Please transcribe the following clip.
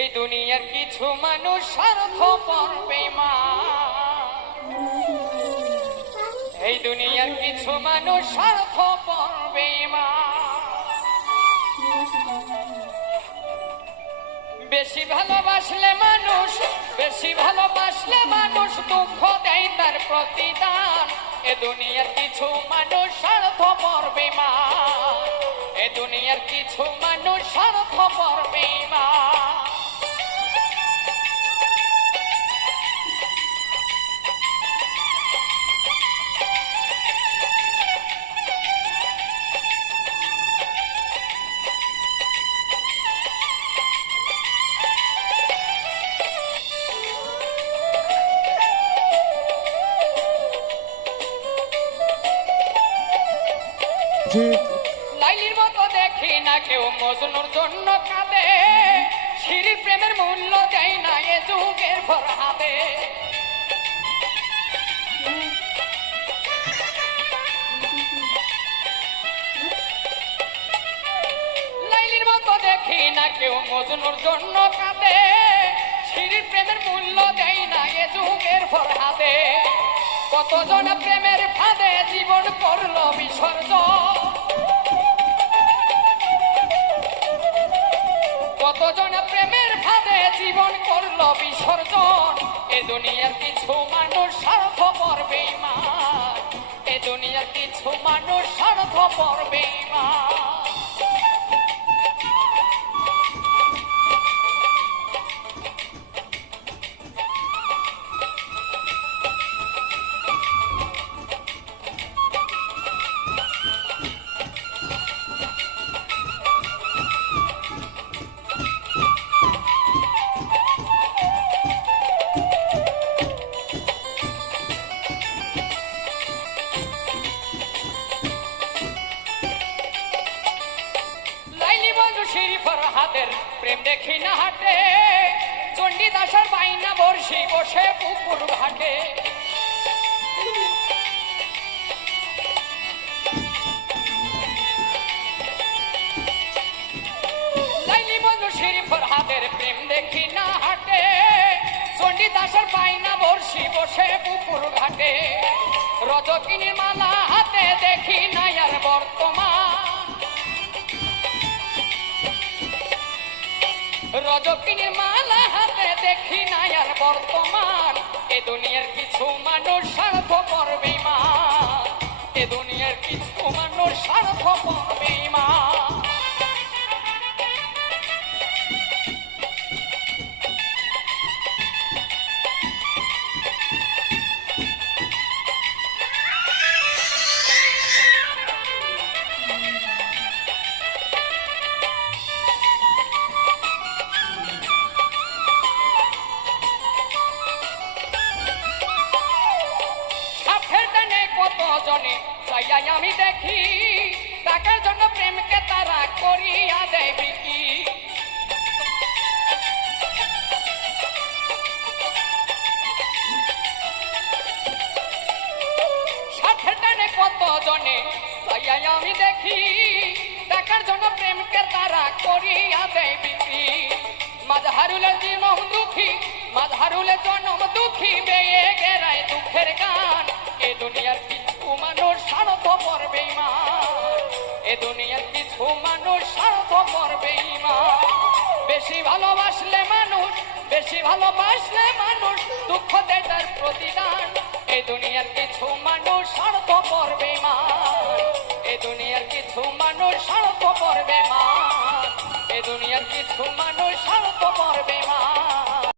এই দুনিয়ার কিছু মানুষ স্বার্থপর বেঈমান, এই দুনিয়ার কিছু মানুষ স্বার্থপর বেঈমান। বেশি ভালোবাসলে মানুষ, বেশি ভালোবাসলে মানুষ দুঃখ দেয় তার প্রতিদান। এ দুনিয়ার কিছু মানুষ স্বার্থপর বেঈমান, এ দুনিয়ার কিছু মানুষ স্বার্থপর বেঈমান। লাইলির মতো দেখি না কেউ মজনুর জন্য কাঁদে, শিরির প্রেমের মূল্য দেয় না এ যুগের ফরহাদে। লাইলির মতো দেখি না কেউ মজনুর জন্য কাঁদে, শিরির প্রেমের মূল্য দেয় না এ যুগের ফরহাদে। কতজন প্রেমের ফাঁদে জীবন করলো বিসর্জন, কতজন প্রেমের ফাঁদে জীবন করলো বিসর্জন। এ দুনিয়ার কিছু মানুষ স্বার্থপর বেঈমান, এ দুনিয়ার কিছু মানুষ স্বার্থপর বেঈমান। ফরহাদের প্রেম দেখি না হাটে, চণ্ডীদাসের বাইনা বর্ষি বসে পুকুর ঘাটে। লাইলি মজুশির ফরহাদের প্রেম দেখি না হাটে, চণ্ডীদাসের বাইনা বর্ষি বসে পুকুর ঘাটে। রজকিনীর মালা হাতে দেখি না আর বর্তমান, রজকিনীর মালা হাতে দেখি না আর বর্তমান। এ দুনিয়ার কিছু মানুষ স্বার্থপর বেঈমান, এ দুনিয়ার কিছু মানুষ স্বার্থপর বেঈমান। জনে চাইয়াই আমি দেখি, টাকার জন্য প্রেমকে তারা করিয়া দেয় বিকি। স্বার্থের টানে কত জনে চাইয়াই আমি দেখি, টাকার জন্য প্রেমকে তারা করিয়া দেয় বিকি। মাঝহারুলে জীবন দুঃখী, মাঝহারুলে জনম দুঃখী, বেয়ে গেরায় দুঃখের গান। এ দুনিয়ার কিছু মানুষ স্বার্থপর বেঈমান, এ দুনিয়ার কিছু মানুষ স্বার্থপর বেঈমান। বেশি ভালোবাসলে মানুষ, বেশি ভালোবাসলে মানুষ দুঃখ দেয় তার প্রতিদান। এ দুনিয়ার কিছু মানুষ স্বার্থপর বেঈমান, এ দুনিয়ার কিছু মানুষ স্বার্থপর বেঈমান, এ দুনিয়ার কিছু মানুষ স্বার্থপর বেঈমান।